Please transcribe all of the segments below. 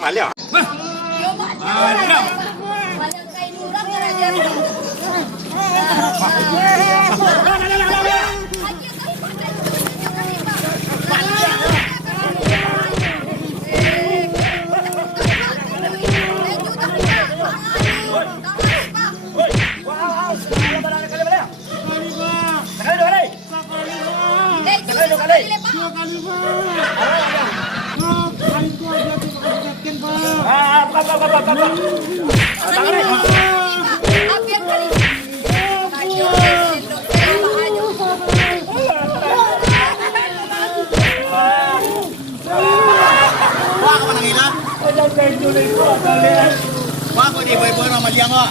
Malia. Wah, kok di boy-boy sama dia kok?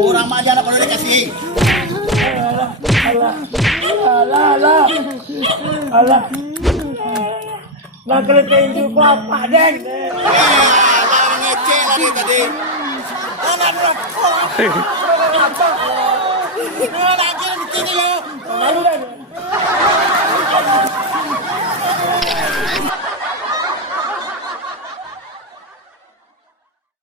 Kurang aja lah kalau dikasih. Alah. Nak keletain juga apa, Den? Ngecek lagi tadi. Anak rokok. Apa? Lagi di sini ya. Malu, Den.